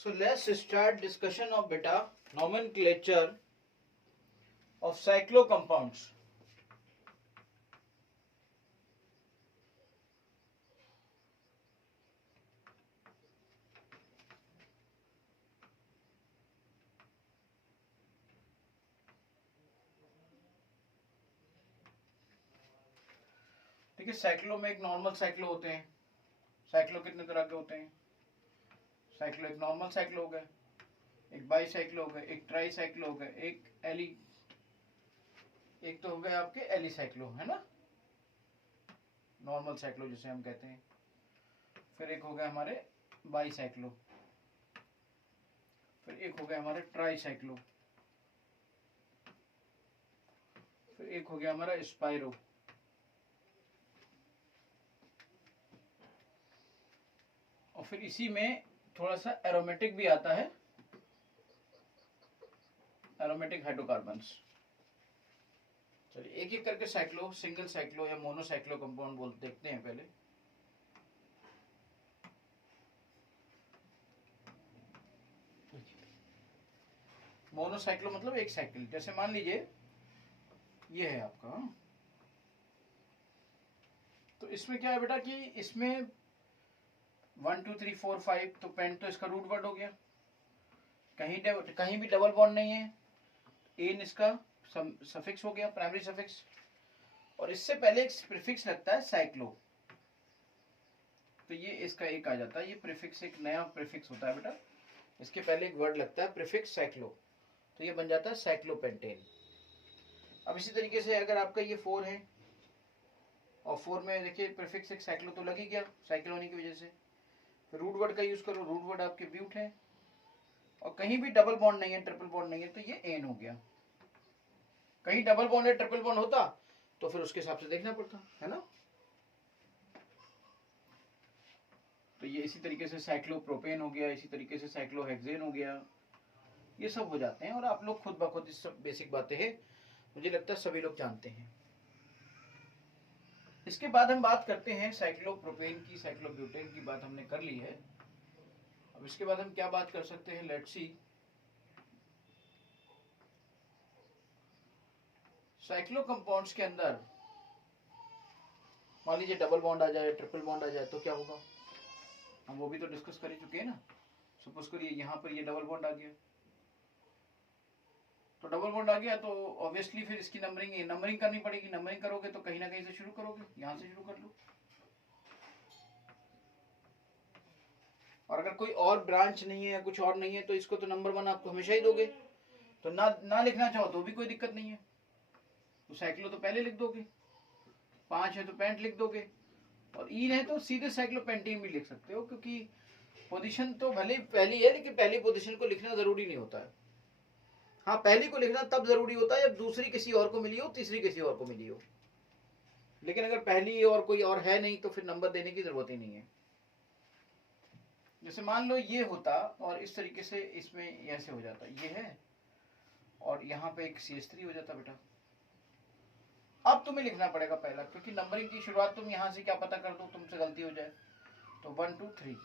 So let's start discussion of beta nomenclature of cyclocompounds. ठीक है, cyclo में एक नॉर्मल साइक्लो होते हैं। साइक्लो कितने तरह के होते हैं? साइक्लो एक नॉर्मल साइक्लो हो गए, एक बाई साइक्लो हो गए, एक ट्राई साइक्लो हो गए, एक तो हो गए आपके एली साइक्लो, है ना, नॉर्मल साइक्लो जिसे हम कहते हैं। फिर एक हो गया हमारे बाई साइक्लो, फिर एक हो गया हमारे ट्राई साइक्लो, फिर एक हो गया हमारा स्पाइरो, और फिर इसी में थोड़ा सा एरोमेटिक भी आता है, एरोमेटिक हाइड्रोकार्बन्स। चलिए एक एक करके साइक्लो, सिंगल साइक्लो या मोनोसाइक्लो कंपाउंड बोल देखते हैं पहले। मोनोसाइक्लो मतलब एक साइकिल, जैसे मान लीजिए ये है आपका, तो इसमें क्या है बेटा कि इसमें 1 2 3 4 5, तो पेंट तो इसका रूट वर्ड हो गया, कहीं भी डबल बॉन्ड नहीं है, एन इसका सफिक्स हो गया, प्राइमरी सफिक्स, और इससे पहले एक प्रीफिक्स लगता है साइक्लो, तो ये इसका एक आ जाता है, ये प्रीफिक्स एक नया प्रीफिक्स होता है बेटा, इसके पहले एक वर्ड लगता है प्रीफिक्स साइक्लो, तो ये बन जाता है साइक्लोपेंटेन। अब इसी तरीके से अगर आपका ये 4 है और 4 में देखिए प्रीफिक्स एक साइक्लो तो लग ही गया साइक्लो होने की वजह से, फिर रूट वर्ड का यूज करो, रूट वर्ड आपके ब्यूट है, और कहीं भी डबल बॉन्ड नहीं है, ट्रिपल बॉन्ड नहीं है, तो ये एन हो गया। कहीं डबल बॉन्ड है, ट्रिपल बॉन्ड होता तो फिर उसके हिसाब से देखना पड़ता है ना। तो ये इसी तरीके से साइक्लोप्रोपेन हो गया, इसी तरीके से साइक्लोहेक्सेन हो गया, ये सब हो जाते हैं, और आप लोग खुद ब खुद इस सब बेसिक बातें हैं, मुझे लगता है सभी लोग जानते हैं। इसके बाद हम बात करते हैं साइक्लोप्रोपेन की, साइक्लोब्यूटेन की बात हमने कर ली है। अब इसके बाद हम क्या बात कर सकते हैं, लेट्स सी। साइक्लो कंपाउंड्स के अंदर मान लीजिए डबल बॉन्ड आ जाए, ट्रिपल बॉन्ड आ जाए, तो क्या होगा, हम वो भी तो डिस्कस कर चुके हैं ना। सपोज करिए यहाँ पर ये डबल बॉन्ड आ गया, तो डबल बॉन्ड आ गया तो ऑब्वियसली फिर इसकी नंबरिंग करनी पड़ेगी। नंबरिंग करोगे तो कहीं ना कहीं से शुरू करोगे, यहां से शुरू कर लो, और अगर कोई और ब्रांच नहीं है, कुछ और नहीं है, तो इसको तो नंबर 1 आपको हमेशा ही दोगे, तो ना लिखना चाहो तो भी कोई दिक्कत नहीं है, तो साइक्लो तो पहले लिख दोगे, 5 है तो पेंट लिख दोगे, और ईन है तो सीधे साइक्लोपेंटीन भी लिख सकते हो, क्योंकि पोजीशन तो भले पहली है, लेकिन पहली पोजीशन को लिखना जरूरी नहीं होता है। हाँ, पहली को लिखना तब जरूरी होता है जब दूसरी किसी और को मिली हो, तीसरी किसी और को मिली हो, लेकिन अगर पहली और कोई और है नहीं तो फिर नंबर देने की जरूरत ही नहीं है। जैसे मान लो ये होता और इस तरीके से इसमें ऐसे हो जाता, ये है और यहाँ पे एक CH3 हो जाता बेटा। अब तुम्हें लिखना पड़ेगा पहला, क्योंकि नंबरिंग की शुरुआत तुम यहाँ से क्या पता कर दो, तुमसे गलती हो जाए, तो 1 2 3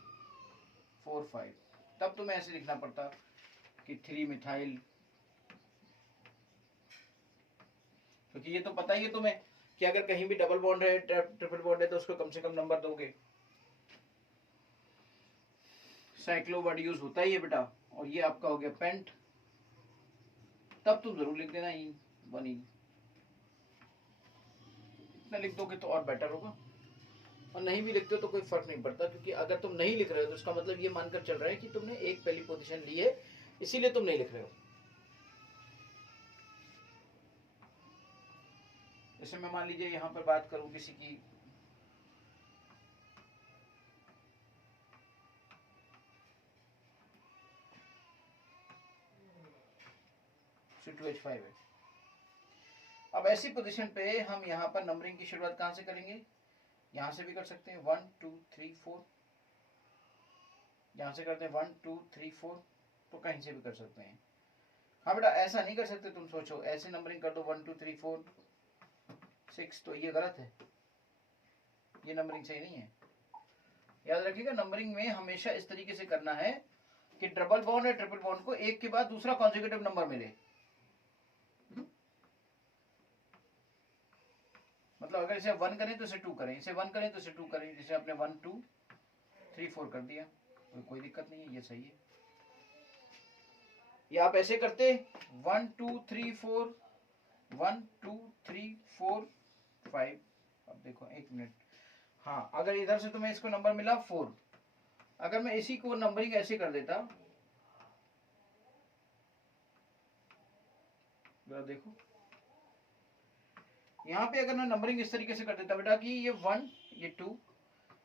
4 5, तब तुम्हें ऐसे लिखना पड़ता कि 3 मिथाइल, क्योंकि ये तो पता ही है तुम्हें कि अगर कहीं भी डबल बॉन्ड है, ट्रिपल बॉन्ड है, तो उसको कम से कम नंबर दोगे। साइक्लो वर्ड यूज होता ही है बेटा, और ये आपका हो गया पेंट, तब तुम जरूर लिख देना इन 1 इन, इतना लिख दोगे तो और बेटर होगा, और नहीं भी लिखते हो तो कोई फर्क नहीं पड़ता, क्योंकि अगर तुम नहीं लिख रहे हो तो उसका मतलब ये मानकर चल रहा है कि तुमने एक पहली पोजीशन ली है, इसीलिए तुम नहीं लिख रहे हो। जैसे मैं मान लीजिए यहाँ पर बात करूं किसी की, C2H5 है, अब ऐसी पोजीशन पे हम यहाँ पर नंबरिंग की शुरुआत कहाँ से करेंगे, यहाँ से भी कर सकते हैं 1 2 3 4, यहाँ से करते हैं 1 2 3 4, तो कहीं से भी कर सकते हैं। हाँ बेटा, ऐसा नहीं कर सकते, तुम सोचो ऐसे नंबरिंग कर दो 1 2 3 4 6, तो ये गलत है, ये नंबरिंग सही नहीं है। याद रखिएगा, नंबरिंग में हमेशा इस तरीके से करना है कि डबल बॉन्ड या ट्रिपल बॉन्ड को एक के बाद दूसरा कॉन्जिक्यूटिव नंबर मिले। मतलब अगर इसे 1 करें तो इसे 2 करें, इसे 1 करें तो इसे 2 करें, जैसे आपने 1 2 3 4 कर दिया, तो कोई दिक्कत नहीं है, ये सही है। या आप ऐसे करते 1 2 3 4 1 2 3 4 5। अब देखो 1 मिनट, हाँ अगर इधर से तुम्हें इसको नंबर मिला 4, अगर मैं इसी को नंबरिंग ऐसे कर देता, देखो यहाँ पे अगर मैं नंबरिंग इस तरीके से कर देता बेटा कि ये 1 ये 2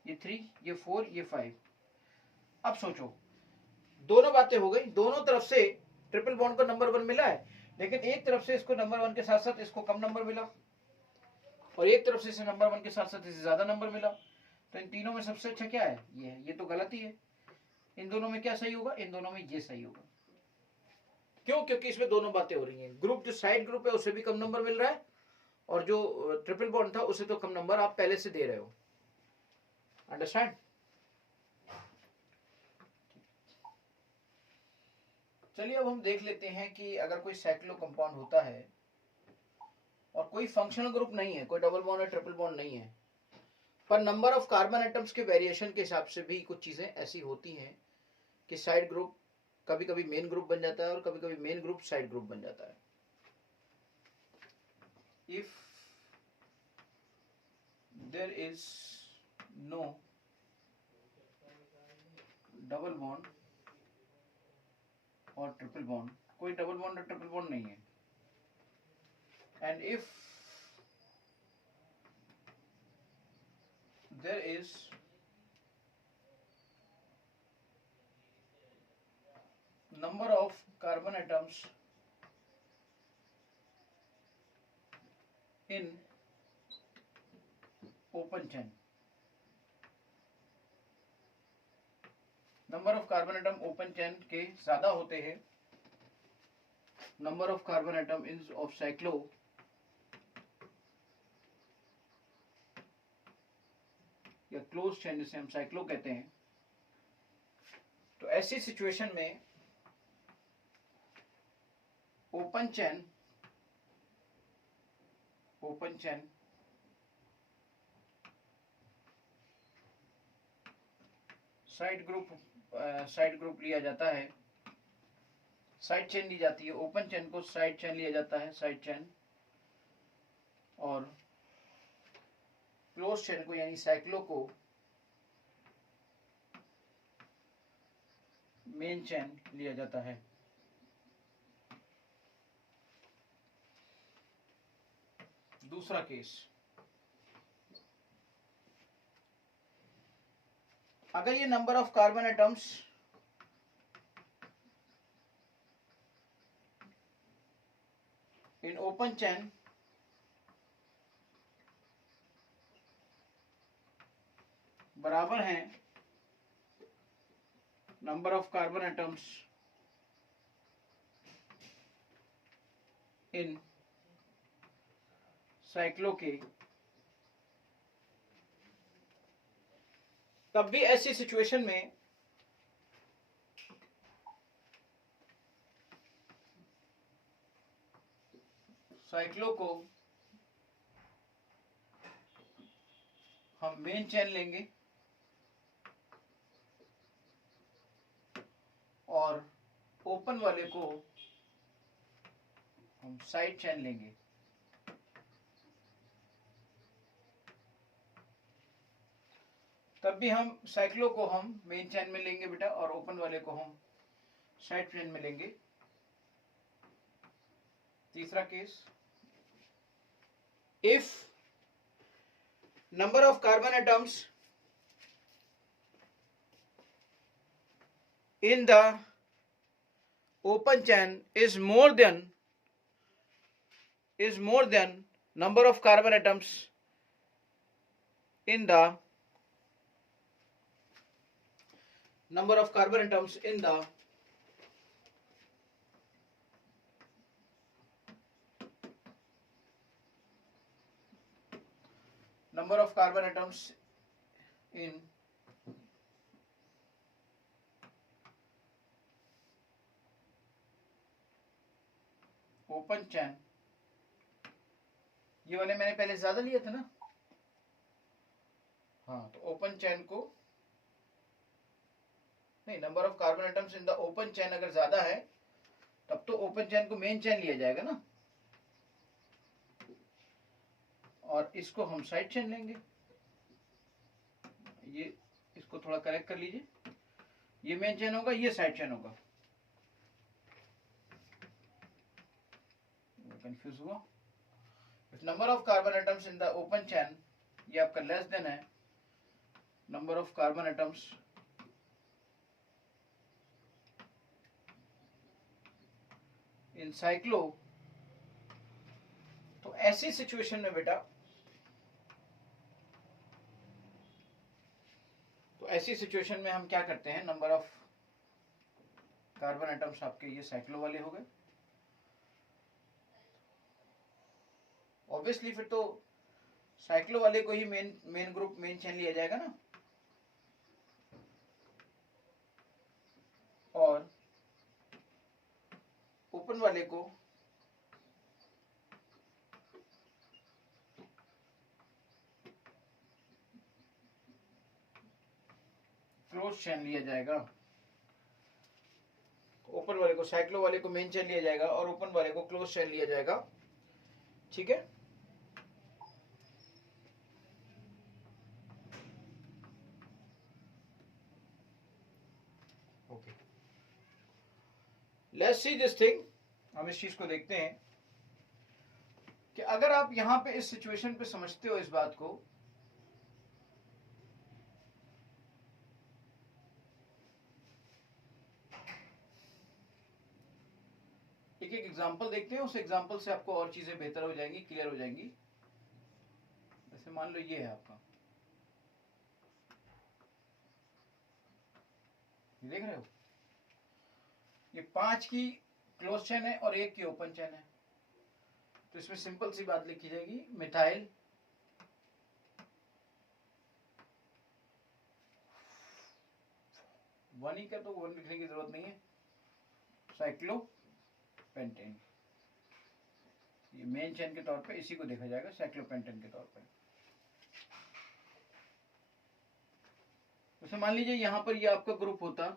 ये 3 ये 4 ये 5। अब सोचो दोनों बातें हो गई, दोनों तरफ से ट्रिपल बॉन्ड को नंबर 1 मिला है, लेकिन एक तरफ से इसको नंबर 1 के साथ साथ इसको कम नंबर मिला, और एक तरफ से इसे नंबर 1 के साथ साथ इसे ज्यादा नंबर मिला। तो इन तीनों में सबसे अच्छा क्या है? ये तो गलत ही है। इन दोनों में क्या सही होगा? इन दोनों में ये सही होगा। क्यों? क्योंकि इसमें दोनों बातें हो रही हैं। ग्रुप जो साइड ग्रुप है उसे भी कम नंबर मिल रहा है, और जो ट्रिपल बॉन्ड था उसे तो कम नंबर आप पहले से दे रहे हो। अंडरस्टैंड? चलिए अब हम देख लेते हैं कि अगर कोई साइक्लो कंपाउंड होता है और कोई फंक्शनल ग्रुप नहीं है, कोई डबल बॉन्ड या ट्रिपल बॉन्ड नहीं है, पर नंबर ऑफ कार्बन एटम्स के वेरिएशन के हिसाब से भी कुछ चीजें ऐसी होती हैं कि साइड ग्रुप कभी कभी मेन ग्रुप बन जाता है और कभी कभी मेन ग्रुप साइड ग्रुप बन जाता है। If there is no double bond और ट्रिपल बॉन्ड, कोई डबल बॉन्ड और ट्रिपल बॉन्ड नहीं है, and if there is number of carbon atoms in open chain, number of carbon atom open chain के ज्यादा होते हैं number of carbon atom in of cyclo या क्लोज चेन जिसे हम साइक्लो कहते हैं, तो ऐसी सिचुएशन में ओपन चेन साइड ग्रुप लिया जाता है, साइड चेन ली जाती है, ओपन चेन को साइड चेन लिया जाता है, साइड चेन, और क्लोज चेन को यानी साइक्लो को मेन चेन लिया जाता है। दूसरा केस, अगर ये number of carbon atoms in open chain बराबर हैं number of carbon atoms in cyclo के, तब भी ऐसी सिचुएशन में साइक्लो को हम मेन चेन लेंगे और ओपन वाले को हम साइड चेन लेंगे। तब भी हम साइक्लो को हम मेन चेन में लेंगे बेटा, और ओपन वाले को हम साइड चेन में लेंगे। तीसरा case, if number of carbon atoms in the open chain is more than number of carbon atoms in the number of carbon atoms in the number of carbon atoms in open चैन, ये वाले मैंने पहले ज्यादा लिया था ना, हाँ, तो ओपन चैन को नहीं, number of carbon atoms in the open चैन अगर ज्यादा है तब तो ओपन चैन को मेन चैन लिया जाएगा ना, और इसको हम साइड चैन लेंगे। ये इसको थोड़ा करेक्ट कर लीजिए, ये मेन चैन होगा, ये साइड चैन होगा, कंफ्यूज हुआ। If number of carbon atoms in the open चैन, ये आपका लेस देन है number of carbon atoms in cyclo, तो ऐसी सिचुएशन में बेटा, तो ऐसी सिचुएशन में हम क्या करते हैं, नंबर ऑफ कार्बन एटम्स आपके ये साइक्लो वाले हो गए, ऑब्वियसली फिर तो साइक्लो वाले को ही मेन ग्रुप मेन चैन लिया जाएगा ना, और ओपन वाले को क्लोज चैन लिया जाएगा। ओपन वाले को, साइक्लो वाले को मेन चैन लिया जाएगा और ओपन वाले को क्लोज चैन लिया जाएगा, ठीक है। Okay, let's see this thing, हम इस चीज को देखते हैं कि अगर आप यहां पे इस सिचुएशन पे समझते हो इस बात को, एक एक एग्जांपल देखते हैं, उस एग्जांपल से आपको और चीजें बेहतर हो जाएंगी, क्लियर हो जाएंगी। जैसे मान लो ये है आपका, ये देख रहे हो, ये 5 की क्लोज चेन है और 1 की ओपन चेन है, तो इसमें सिंपल सी बात लिखी जाएगी, मिथाइल वन ही का, तो वन लिखने की जरूरत नहीं है, साइक्लो पेंटेन, ये मेन चेन के तौर पे इसी को देखा जाएगा साइक्लोपेंटेन के तौर पे। तो मान लीजिए यहां पर ये आपका ग्रुप होता,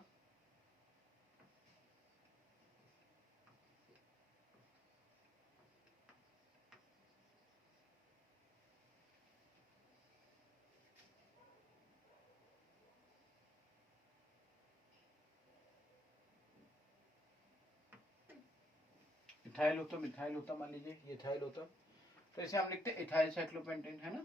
इथाइल होता, मिथाइल होता, मान लीजिए ये इथाइल होता, तो इसे हम लिखते इथाइल साइक्लोपेंटेन, है ना।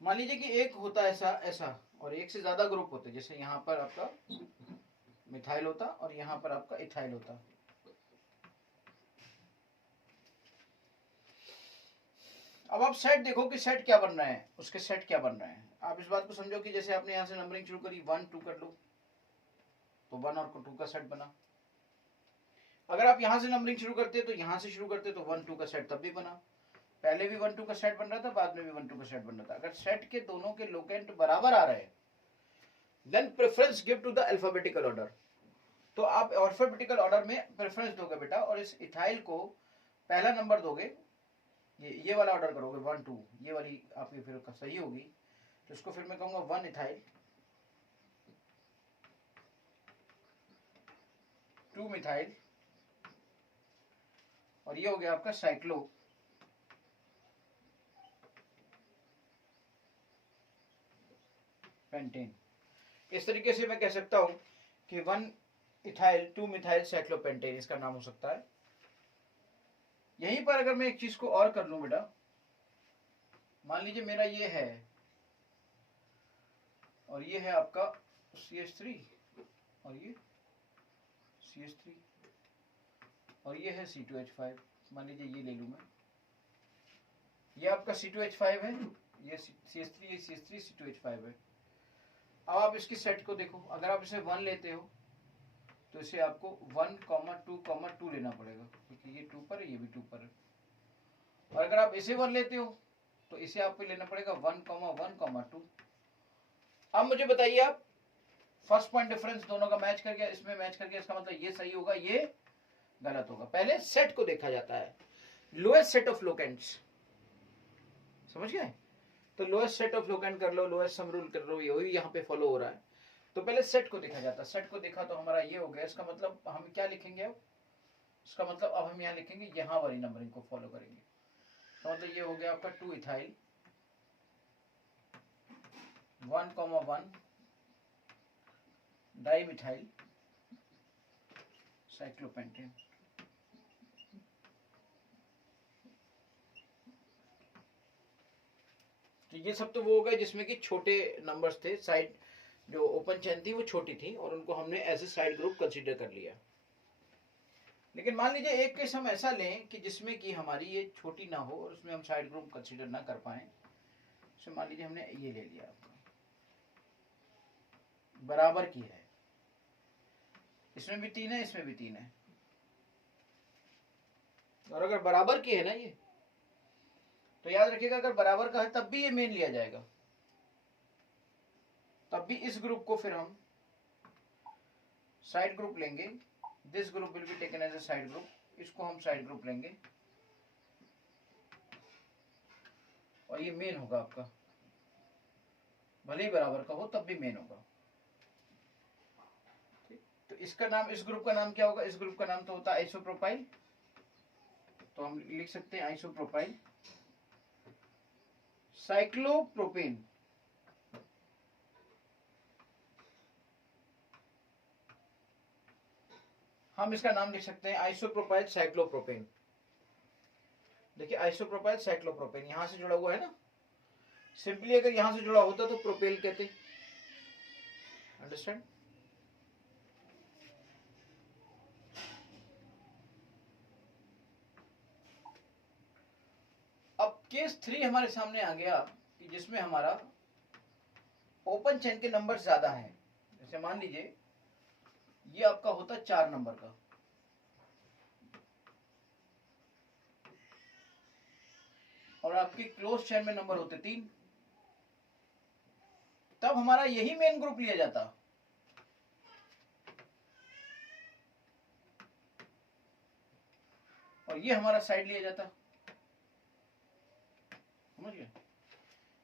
मान लीजिए कि एक होता ऐसा ऐसा और एक से ज्यादा ग्रुप होते, जैसे यहां पर आपका मिथाइल होता और यहां पर आपका इथाइल होता। अब आप सेट देखो कि सेट क्या बन रहा है, उसके सेट क्या बन रहे हैं। आप इस बात को समझो कि जैसे आपने यहां से नंबरिंग शुरू करी 1 2 कर लो, तो 1 और 2 का सेट बना। अगर आप यहां से नंबरिंग शुरू करते तो यहां से शुरू करते तो 1 2 का सेट तब भी बना, पहले भी 1 2 का सेट बन रहा था, बाद में भी 1 2 का सेट बन रहा था। अगर सेट के दोनों के लोकेंट बराबर आ रहे हैं, then preference give to the alphabetical order, तो आप अल्फाबेटिकल ऑर्डर में प्रेफरेंस दोगे बेटा, और इस इथाइल को पहला नंबर दोगे, ये वाला ऑर्डर करोगे 1 2, ये वाली आपकी फिर सही होगी, तो इसको फिर मैं कहूंगा 1 इथाइल, 2 मिथाइल, और ये हो गया आपका साइक्लो पेंटेन। इस तरीके से मैं कह सकता हूं कि 1 इथाइल 2 मिथाइल साइक्लोपेंटेन इसका नाम हो सकता है। यहीं पर अगर मैं एक चीज को और कर लूं बेटा, मान लीजिए मेरा ये है और ये है आपका CH3 और ये CH3 और ये है C2H5, मान लीजिए ये ले लूं मैं, ये आपका C2H5 है, ये CH3, ये CH3 C2H5 है। अब आप इसकी सेट को देखो, अगर आप इसे 1 लेते हो तो इसे आपको 1, 2, 2 लेना पड़ेगा, क्योंकि ये 2 पर है, ये भी 2 पर है। और अगर आप इसे 1 लेते हो तो इसे आपको लेना पड़ेगा 1,1,2। अब मुझे बताइए आप, फर्स्ट पॉइंट डिफरेंस दोनों का मैच कर गया, इसमें मैच कर गया, इसका मतलब ये सही होगा, ये गलत होगा। पहले सेट को देखा जाता है, लोएस्ट सेट ऑफ लोकेंट्स, समझ गए? तो लोएस्ट सेट ऑफ लोकेंट कर लो, लोएस्ट सम रूल कर लो, यही यहाँ पे फॉलो हो रहा है। तो पहले सेट को देखा जाता है, सेट को देखा तो हमारा ये हो गया, इसका मतलब हम क्या लिखेंगे अब? इसका मतलब अब हम यहाँ लिखेंगे, यहाँ वाली नंबरिंग को फॉलो करेंगे। तो मतलब ये हो गया आपका 2 इथाइल 1,1 डाइमिथाइल साइक्लोपेंटेन। तो ये सब तो वो हो गए जिसमें कि छोटे नंबर्स थे, साइड जो ओपन चेन थी वो छोटी थी और उनको हमने as a side group consider कर लिया। लेकिन मान लीजिए एक केस हम ऐसा लें कि जिसमें कि हमारी ये छोटी ना हो और उसमें हम साइड ग्रुप कंसीडर ना कर पाए। तो मान लीजिए हमने ये ले लिया, आपका बराबर की है, इसमें भी 3 है, इसमें भी 3 है, और अगर बराबर की है ना ये, तो याद रखिएगा अगर बराबर का है तब भी ये मेन लिया जाएगा, तब भी इस ग्रुप को फिर हम साइड ग्रुप लेंगे। This group will be taken as a side group, इसको हम साइड ग्रुप लेंगे और ये मेन होगा आपका, भले ही बराबर का हो तब भी मेन होगा। तो इसका नाम, इस ग्रुप का नाम क्या होगा? इस ग्रुप का नाम तो होता है आइसोप्रोपाइल, तो हम लिख सकते हैं आइसोप्रोपाइल साइक्लोप्रोपेन। हम इसका नाम लिख सकते हैं आइसोप्रोपाइल साइक्लोप्रोपेन। देखिए आइसोप्रोपाइल साइक्लोप्रोपेन यहां से जुड़ा हुआ है ना, सिंपली अगर यहां से जुड़ा होता तो प्रोपेल कहते, अंडरस्टैंड? अब केस 3 हमारे सामने आ गया कि जिसमें हमारा ओपन चेन के नंबर ज्यादा हैं। जैसे मान लीजिए ये आपका होता 4 नंबर का, और आपकी क्लोज चेन में नंबर होते 3, तब हमारा यही मेन ग्रुप लिया जाता, और ये हमारा साइड लिया जाता। समझ गए?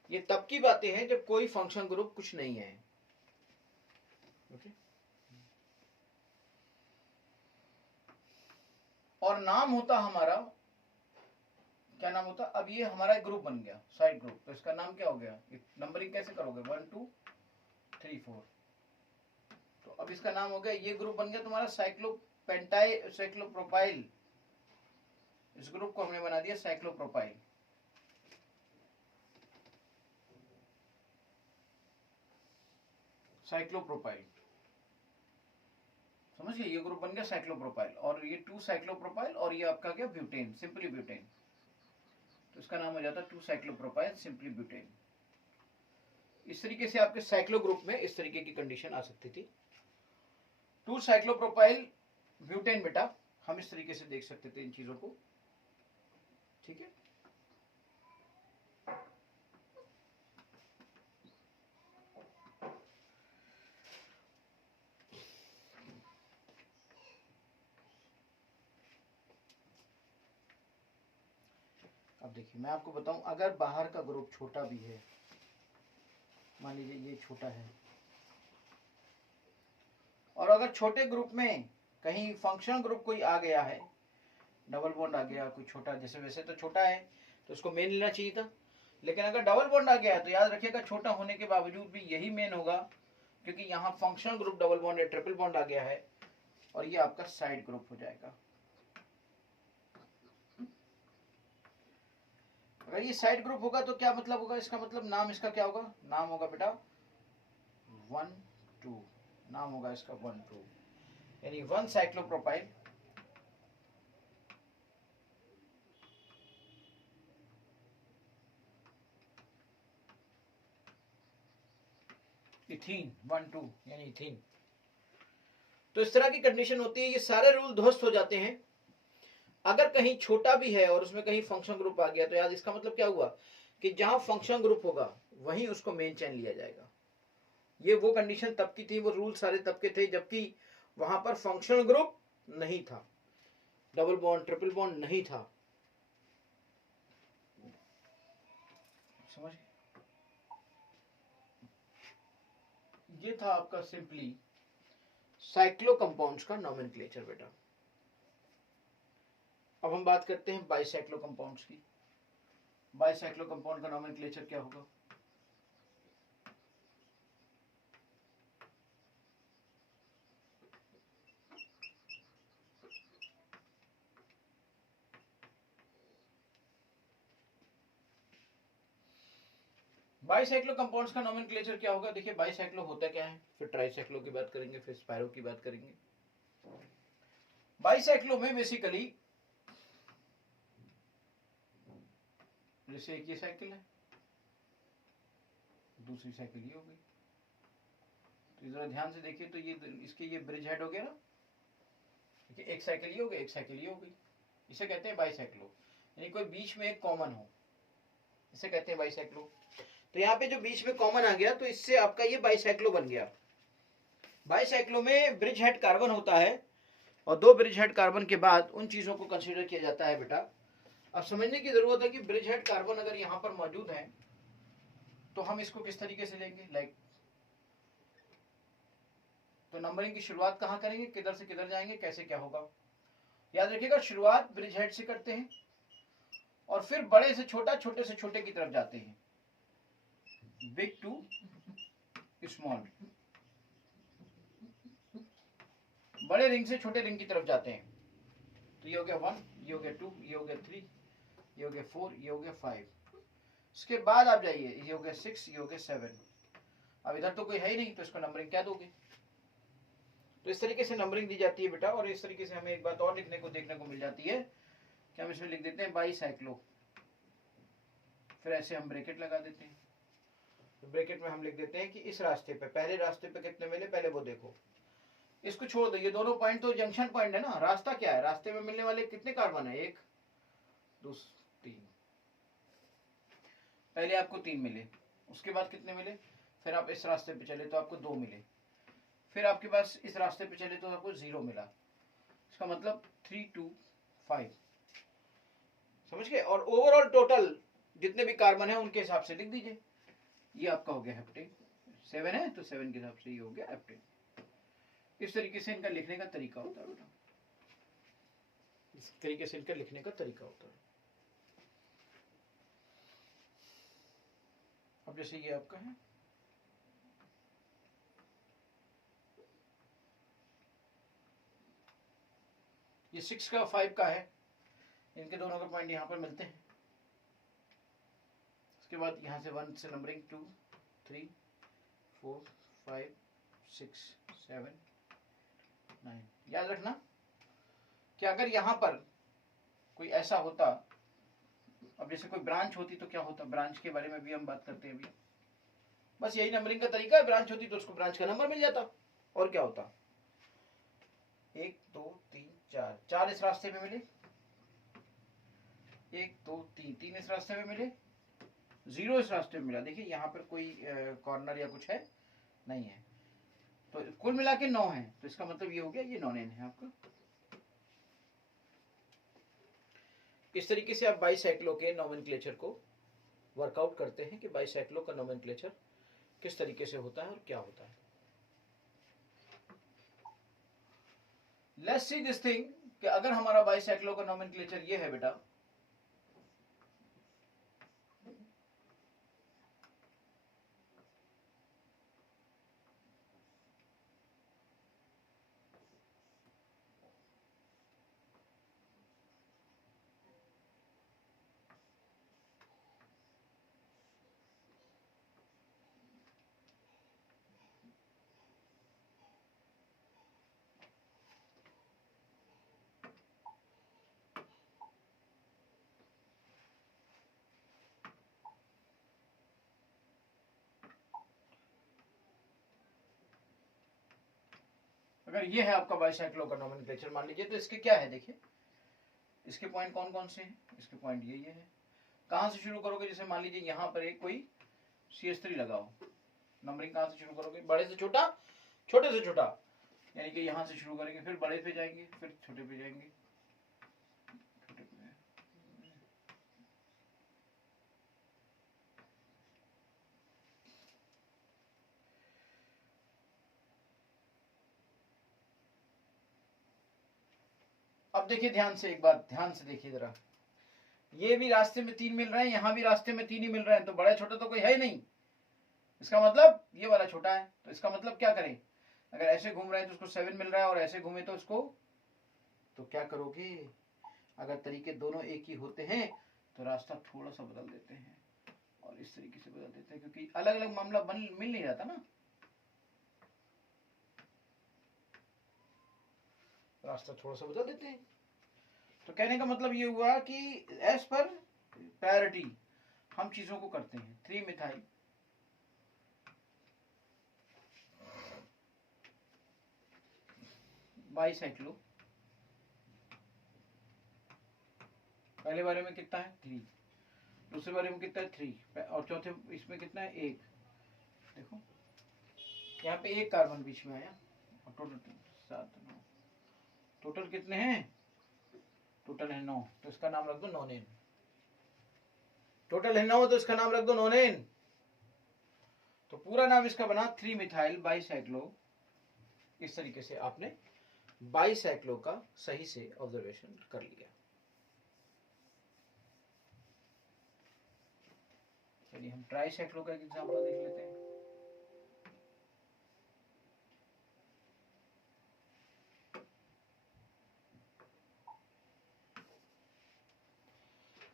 ये तब की बातें हैं जब कोई फंक्शन ग्रुप कुछ नहीं है। ओके? और नाम होता हमारा, क्या नाम होता? अब ये हमारा ग्रुप बन गया साइड ग्रुप, तो इसका नाम क्या हो गया? नंबरिंग कैसे करोगे? 1 2 3 4। तो अब इसका नाम हो गया, ये ग्रुप बन गया तुम्हारा साइक्लोप्रोपाइल। इस ग्रुप को हमने बना दिया साइक्लोप्रोपाइल। साइक्लोप्रोपाइल, समझ गए? ये ग्रुप बन गया साइक्लोप्रोपाइल, और ये 2 साइक्लोप्रोपाइल, और ये आपका क्या? Butane, simply butane. तो इसका नाम हो जाता 2 साइक्लोप्रोपाइल सिंपली ब्यूटेन। इस तरीके से आपके साइक्लो ग्रुप में इस तरीके की कंडीशन आ सकती थी। 2 साइक्लोप्रोपाइल ब्यूटेन, बेटा हम इस तरीके से देख सकते थे इन चीजों को। ठीक है? अब देखिए मैं आपको बताऊं, अगर बाहर का ग्रुप छोटा भी है, मान लीजिए ये छोटा है, और अगर छोटे ग्रुप में कहीं फंक्शनल ग्रुप कोई आ गया है, डबल बॉन्ड आ गया कोई छोटा, जैसे वैसे तो छोटा है तो उसको मेन लेना चाहिए था, लेकिन अगर डबल बॉन्ड आ गया है तो याद रखिएगा छोटा होने के बावजूद भी यही मेन होगा, क्योंकि यहाँ फंक्शनल ग्रुप डबल बॉन्ड या ट्रिपल बॉन्ड आ गया है, और ये आपका साइड ग्रुप हो जाएगा। अगर ये साइड ग्रुप होगा तो क्या मतलब होगा? इसका मतलब नाम इसका क्या होगा? नाम होगा बेटा 1 2, नाम होगा इसका 1 2, यानी 1 साइक्लोप्रोपाइल इथीन 1 2, यानी इथीन। तो इस तरह की कंडीशन होती है। ये सारे रूल ध्वस्त हो जाते हैं अगर कहीं छोटा भी है और उसमें कहीं फंक्शन ग्रुप आ गया तो याद इसका मतलब क्या हुआ कि जहां फंक्शन ग्रुप होगा वहीं उसको मेन चेन लिया जाएगा। ये वो कंडीशन तब की थी, वो रूल सारे तब के थे जबकि वहां पर फंक्शनल ग्रुप नहीं था, डबल बॉन्ड ट्रिपल बॉन्ड नहीं था। समझ गए? ये था आपका सिंपली साइक्लो कंपाउंड्स का नोमेनक्लेचर बेटा। अब हम बात करते हैं बाइसाइक्लो कंपाउंड्स की। बाइसाइक्लो कंपाउंड का नोमेनक्लेचर क्या होगा? बाइसाइक्लो कंपाउंड्स का नोमेनक्लेचर क्या होगा? देखिए बाइसाइक्लो होता क्या है, फिर ट्राइसाइक्लो की बात करेंगे, फिर स्पाइरो की बात करेंगे। बाइसाइक्लो में बेसिकली जैसे एक ये साइकिल है, दूसरी साइकिल ये हो गई, तो जरा ध्यान से देखिए तो ये इसके ये ब्रिज हेड हो गया ना, एक साइकिल ये हो गई, एक साइकिल ये हो गई, इसे कहते हैं बाइसाइक्लो। यानी कोई बीच में एक कॉमन हो, इसे कहते हैं बाइसाइक्लो। तो यहाँ पे जो बीच में कॉमन आ गया तो इससे आपका ये बाइसाइक्लो बन गया। बाइसाइक्लो में ब्रिज हेड कार्बन होता है और दो ब्रिज हेड कार्बन के बाद उन चीजों को कंसीडर किया जाता है बेटा। अब समझने की जरूरत है कि ब्रिज हेड कार्बन अगर यहाँ पर मौजूद है तो हम इसको किस तरीके से लेंगे, लाइक तो नंबरिंग की शुरुआत कहाँ करेंगे, किधर से किधर जाएंगे, कैसे क्या होगा? याद रखिएगा शुरुआत ब्रिज हेड से करते हैं और फिर बड़े से छोटा, छोटे से छोटे की तरफ जाते हैं, बिग टू स्मॉल, बड़े रिंग से छोटे रिंग की तरफ जाते हैं। तो ये हो गया 1, ये हो गया 2, ये हो गया 3, ये हो गया 4, ये हो गया 5। इसके बाद आप जाइए, ये हो गया 6, ये हो गया 7। अब इधर तो कोई है ही नहीं तो इसको नंबरिंग क्या दोगे? तो इस तरीके से नंबरिंग दी जाती है बेटा। और इस तरीके से हमें एक बात और लिखने को देखने को मिल जाती है कि हम इसमें लिख देते हैं बाइसाइक्लो, फिर ऐसे हम ब्रैकेट लगा देते हैं। तो ब्रैकेट में हम लिख देते हैं कि इस रास्ते पे, पहले रास्ते पे कितने मिले पहले वो देखो, इसको छोड़ दो, ये दोनों पॉइंट तो जंक्शन पॉइंट है ना। रास्ता क्या है, रास्ते में मिलने वाले कितने कार्बन है, 1 2 3, पहले आपको 3 मिले, उसके बाद कितने मिले, फिर आप इस रास्ते पे चले तो आपको 2 मिले, फिर आपके पास इस रास्ते पे चले तो आपको 0 मिला। इसका मतलब 3 2 5, समझ गए? और ओवरऑल टोटल जितने भी कार्बन है उनके हिसाब से लिख दीजिए। ये आपका हो गया हेप्टेन, 7 है तो 7 के हिसाब से ये हो गया हेप्टेन। इस तरीके से इनका लिखने का तरीका होता है बेटा, इस तरीके से इनका लिखने का तरीका होता है। अब जैसे ये आपका है, ये 6 का 5 का है, इनके दोनों के पॉइंट यहाँ पर मिलते हैं। उसके बाद यहाँ से 1 से नंबरिंग 2 3 4 5 6 7 9। याद रखना कि अगर यहाँ पर कोई ऐसा होता, अब जैसे कोई ब्रांच होती तो क्या होता, ब्रांच के बारे में भी हम बात करते हैं अभी। बस यही नंबरिंग का तरीका है, ब्रांच होती तो उसको ब्रांच का नंबर मिल जाता, और क्या होता। 1 2 3 4, 4 इस रास्ते में मिले, 1 2 3, 3 इस रास्ते में मिले, 0 इस रास्ते में मिला। देखिए यहाँ पर कोई कॉर्नर या कुछ है नहीं है, तो कुल मिला के 9 है, तो इसका मतलब ये हो गया ये नॉन एन है आपका। इस तरीके से आप बाइसाइक्लो के नोमेनक्लेचर को वर्कआउट करते हैं कि बाइसाइक्लो का नोमेनक्लेचर किस तरीके से होता है और क्या होता है। लेट्स सी दिस थिंग कि अगर हमारा बाइसाइक्लो का नोमेनक्लेचर ये है बेटा, अगर ये है आपका बाइसाइक्लो का नोमेनक्लेचर मान लीजिए, तो इसके क्या है देखिए, इसके पॉइंट कौन कौन से हैं? इसके पॉइंट ये है। कहाँ से शुरू करोगे? जैसे मान लीजिए यहाँ पर एक कोई CH3 लगाओ, नंबरिंग कहाँ से शुरू करोगे? बड़े से छोटा, छोटे से छोटा, यानी कि यहाँ से शुरू करेंगे, फिर बड़े पे जाएंगे, फिर छोटे पे जाएंगे, छोटे पे। अब देखिए ध्यान से, एक बात ध्यान से देखिए जरा, ये भी रास्ते में 3 मिल रहे हैं, यहाँ भी रास्ते में 3 ही मिल रहे हैं, तो बड़ा छोटा तो कोई है ही नहीं। इसका मतलब ये वाला छोटा है, तो इसका मतलब क्या करें? अगर ऐसे घूम रहे हैं तो उसको 7 मिल रहा है, और ऐसे घूमे तो उसको, तो क्या करोगे? अगर तरीके दोनों एक ही होते हैं तो रास्ता थोड़ा सा बदल देते हैं, और इस तरीके से बदल देते हैं, क्योंकि अलग अलग मामला मिल नहीं जाता ना, रास्ता थोड़ा सा बदल देते हैं। तो कहने का मतलब ये हुआ कि एज पर प्रायोरिटी हम चीजों को करते हैं। 3 मिथाइल बाईसाइक्लो, पहले बारे में कितना है? 3, दूसरे बारे में कितना है? 3, और चौथे इसमें कितना है? 1। देखो यहाँ पे 1 कार्बन बीच में आया, और टोटल 7, 9, टोटल कितने हैं? टोटल है 9, तो इसका नाम रख दो नोनेन। टोटल है 9, तो इसका नाम रख दो नोनेन। तो पूरा नाम इसका बना 3 मिथाइल बाईसाइक्लो। इस तरीके से आपने बाईसाइक्लो का सही से ऑब्जर्वेशन कर लिया। चलिए हम ट्राईसाइक्लो का एक एग्जांपल देख लेते हैं।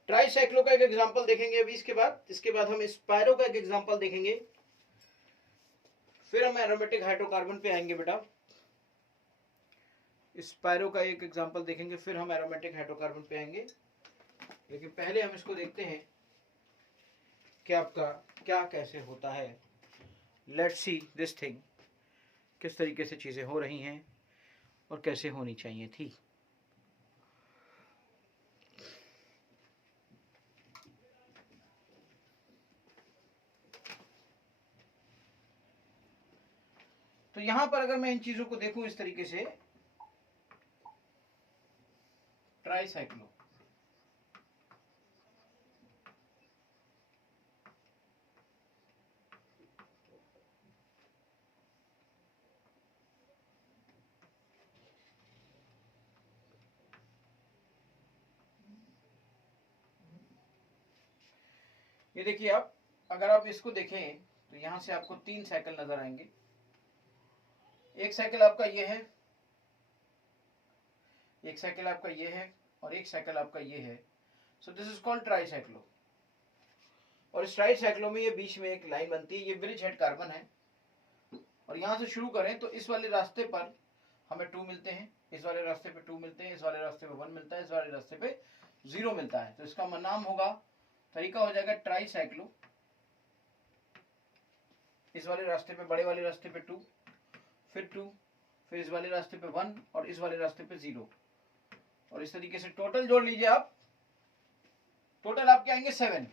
ट्राईसाइक्लो का एक एग्जांपल देखेंगे अभी, इसके बाद हम स्पायरो का एक एग्जांपल देखेंगे, फिर हम एरोमेटिक हाइड्रोकार्बन पे आएंगे बेटा। स्पायरो का एक एग्जांपल देखेंगे, फिर हम एरोमेटिक हाइड्रोकार्बन पे आएंगे, लेकिन पहले हम इसको देखते हैं कि आपका क्या कैसे होता है। लेट्स सी दिस थिंग, किस तरीके से चीजें हो रही हैं और कैसे होनी चाहिए थी। तो यहां पर अगर मैं इन चीजों को देखूं इस तरीके से, ट्राईसाइक्लो, ये देखिए आप, अगर आप इसको देखें तो यहां से आपको 3 साइकिल नजर आएंगे। एक साइकिल आपका ये है, एक साइकिल आपका ये है, और एक साइकिल आपका ये है। So this is called tricyclo. और इस ट्राईसाइक्लो में ये बीच में एक लाइन बनती है, ये ब्रिज हेड कार्बन है, और यहां से शुरू करें तो इस वाले रास्ते पर हमें 2 मिलते हैं, इस वाले रास्ते पे 2 मिलते हैं, इस वाले रास्ते पे 1 मिलता है, इस वाले रास्ते पे 0 मिलता है। तो इसका नाम होगा, तरीका हो जाएगा ट्राईसाइक्लो। इस वाले रास्ते पे, बड़े वाले रास्ते पे 2, फिर 2, फिर इस वाले रास्ते पे 1, और इस वाले रास्ते पे 0, और इस तरीके से टोटल जोड़ लीजिए आप, टोटल आपके आएंगे 7।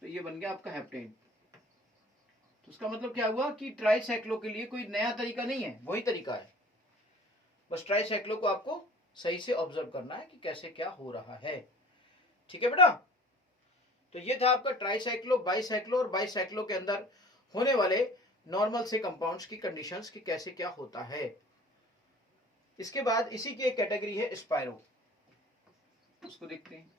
तो ये बन गया आपका हेप्टेन। तो उसका मतलब क्या हुआ कि ट्राईसाइक्लो के लिए कोई नया तरीका नहीं है, वही तरीका है, बस ट्राईसाइक्लो को आपको सही से ऑब्जर्व करना है कि कैसे क्या हो रहा है। ठीक है बेटा? तो ये था आपका ट्राईसाइक्लो, बाईसाइक्लो, और बाईसाइक्लो के अंदर होने वाले नॉर्मल से कंपाउंड्स की कंडीशंस कि कैसे क्या होता है। इसके बाद इसी की एक कैटेगरी है स्पायरो, उसको देखते हैं।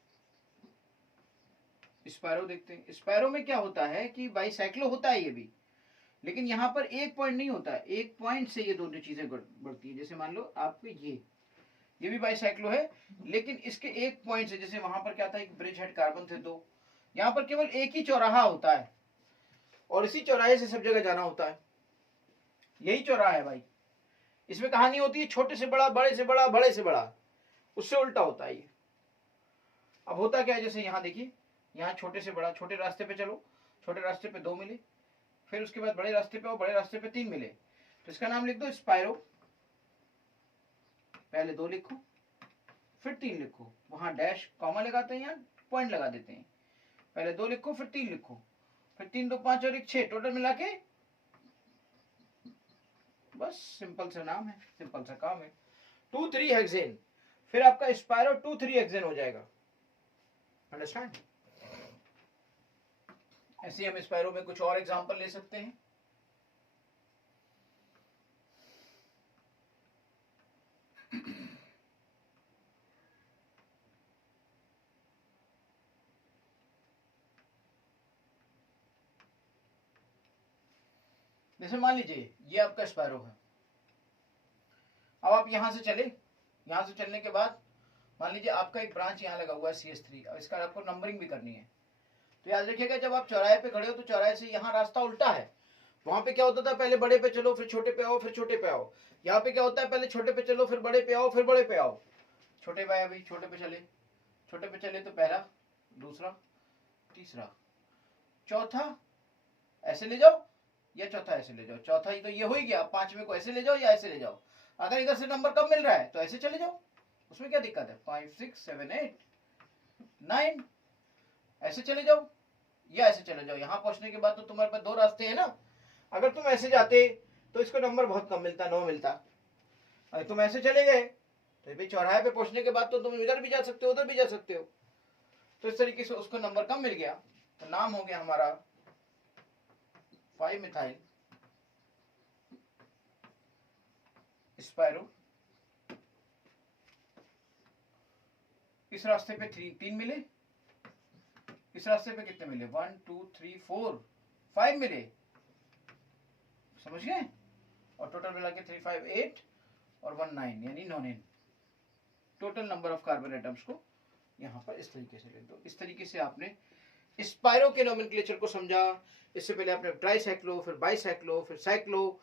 स्पायरो देखते हैं। स्पायरो में क्या होता है कि बाईसाइक्लो होता है ये भी, लेकिन यहाँ पर एक पॉइंट नहीं होता है, एक पॉइंट से ये दोनों चीजें बढ़ती है। जैसे मान लो आपको ये भी बाईसाइक्लो है, लेकिन इसके एक पॉइंट से, जैसे वहां पर क्या था, एक ब्रिज हेड कार्बन थे 2, यहाँ पर केवल एक ही चौराहा होता है, और इसी चौराहे से सब जगह जाना होता है। यही चौराहा है भाई, इसमें कहानी होती है छोटे से बड़ा, बड़े से बड़ा, बड़े से बड़ा, उससे उल्टा होता है ये। अब होता क्या है, जैसे यहाँ देखिए, यहाँ छोटे से बड़ा, छोटे रास्ते पे चलो, छोटे रास्ते पे 2 मिले, फिर उसके बाद बड़े रास्ते पे आओ, बड़े रास्ते पे 3 मिले, तो इसका नाम लिख दो स्पायरो। पहले 2 लिखो, फिर 3 लिखो, वहां डैश कॉमा लगाते हैं या पॉइंट लगा देते हैं, पहले 2 लिखो फिर 3 लिखो, फिर 3 2 5 और 1 6, टोटल मिला के बस सिंपल सा नाम है, सिंपल सा काम है, 2,3 हेक्सेन। फिर आपका स्पायरो 2,3 हेक्सेन हो जाएगा। अंडरस्टैंड? ऐसे हम स्पायरो में कुछ और एग्जांपल ले सकते हैं। जैसे मान लीजिए ये आपका स्पायरो है, अब आप यहां से चले, यहां से चलने के बाद मान लीजिए आपका एक ब्रांच यहाँ लगा हुआ है CS3, अब इसका आपको नंबरिंग भी करनी है। तो याद रखिएगा जब आप चौराहे पे खड़े हो तो चौराहे से यहाँ रास्ता उल्टा है, वहां पे क्या होता था, पहले बड़े पे चलो फिर छोटे पे आओ फिर छोटे पे आओ। यहाँ पे क्या होता है, पहले छोटे पे चलो फिर बड़े पे आओ फिर बड़े पे आओ। छोटे पे आए भाई, छोटे पे चले, छोटे पे चले तो पहला, दूसरा, तीसरा, चौथा ऐसे ले जाओ या चौथा ऐसे ले जाओ, चौथा ही तो ये हो ही गया। 5वें को ऐसे ले जाओ या ऐसे ले जाओ, अगर इधर से नंबर कम मिल रहा है तो ऐसे चले जाओ, उसमें क्या दिक्कत है। 5 6 7 8 9 ऐसे चले जाओ या ऐसे चले जाओ। यहां पहुंचने के बाद तो तुम्हारे पास 2 रास्ते हैं ना। अगर तुम ऐसे जाते तो इसको नंबर बहुत कम मिलता, 9 मिलता। अगर तुम ऐसे चले गए तो भाई चौराहे पे पहुंचने के बाद तो तुम इधर भी जा सकते हो उधर भी जा सकते हो, तो इस तरीके से उसको नंबर कम मिल गया, तो नाम हो गया हमारा 5 मिथाइल स्पायरो। इस रास्ते पे 3 मिले, इस रास्ते पे कितने मिले, 1 2 3 4 5 मिले, समझ गए। और टोटल मिला के 3 5 8 और 1 9 यानी 9 total number of carbon atoms को यहाँ पर इस तरीके से ले दो। इस तरीके से आपने स्पायरो के नोमेनक्लेचर को समझा। इससे पहले आपने ट्राईसाइक्लो, फिर बाईसाइक्लो, फिर साइक्लो,